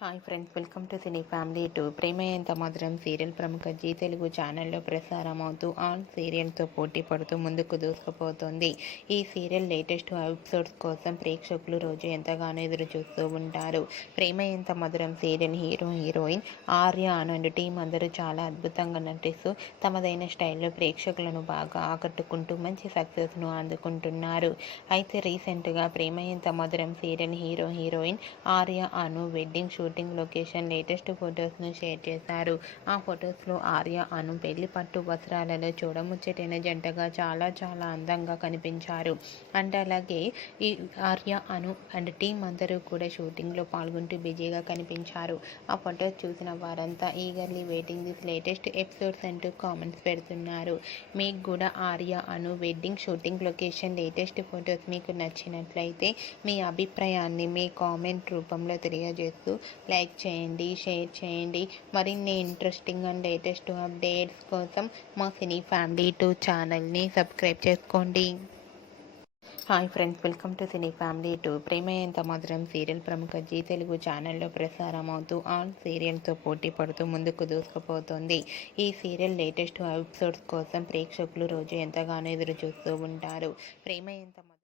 Hi friends, welcome to cine family two. Prema Entha Madhuram serial ప్రముఖ G Telugu ఛానల్లో ప్రసారం అవుతూ ఆల్ సీరియల్తో పోటీ పడుతూ ముందుకు దూసుకుపోతుంది. ఈ సీరియల్ లేటెస్ట్ ఎపిసోడ్స్ కోసం ప్రేక్షకులు రోజు ఎంతగానో ఎదురు చూస్తూ ఉంటారు. ప్రేమ Entha Madhuram serial heroine Arya and team అందరూ చాలా అద్భుతంగా నటిస్తూ తమదైన స్టైల్లో ప్రేక్షకులను బాగా ఆకట్టుకుంటూ మంచి సక్సెస్ను అందుకుంటున్నారు. అయితే రీసెంట్గా Prema Entha Madhuram serial heroine Arya Anu wedding shooting location latest ఫొటోస్ను షేర్ చేశారు. ఆ ఫొటోస్లో ఆర్య అను పెళ్లి పట్టు వస్త్రాలలో చూడముచ్చటైన జంటగా చాలా చాలా అందంగా కనిపించారు. అండ్ అలాగే ఈ ఆర్య అను అండ్ టీం అందరూ కూడా షూటింగ్లో పాల్గొంటూ బిజీగా కనిపించారు. ఆ ఫొటోస్ చూసిన వారంతా eagerly waiting this latest episodes అంటూ కామెంట్స్ పెడుతున్నారు. మీకు కూడా Arya Anu wedding shooting location latest photos మీకు నచ్చినట్లయితే మీ అభిప్రాయాన్ని మీ కామెంట్ రూపంలో తెలియజేస్తూ లైక్ చేయండి, షేర్ చేయండి. మరిన్ని ఇంట్రెస్టింగ్ అండ్ లేటెస్ట్ అప్డేట్స్ కోసం మా సినీ ఫ్యామిలీ టూ ఛానల్ని సబ్స్క్రైబ్ చేసుకోండి. Hi friends, welcome to cine family two. Prema Entha Madhuram serial ప్రముఖ జీ తెలుగు ఛానల్లో ప్రసారం అవుతూ ఆల్ సీరియల్తో పోటీ పడుతూ ముందుకు దూసుకుపోతుంది. ఈ సీరియల్ లేటెస్ట్ ఎపిసోడ్స్ కోసం ప్రేక్షకులు రోజు ఎంతగానో ఎదురు చూస్తూ ఉంటారు. ప్రేమ ఎంత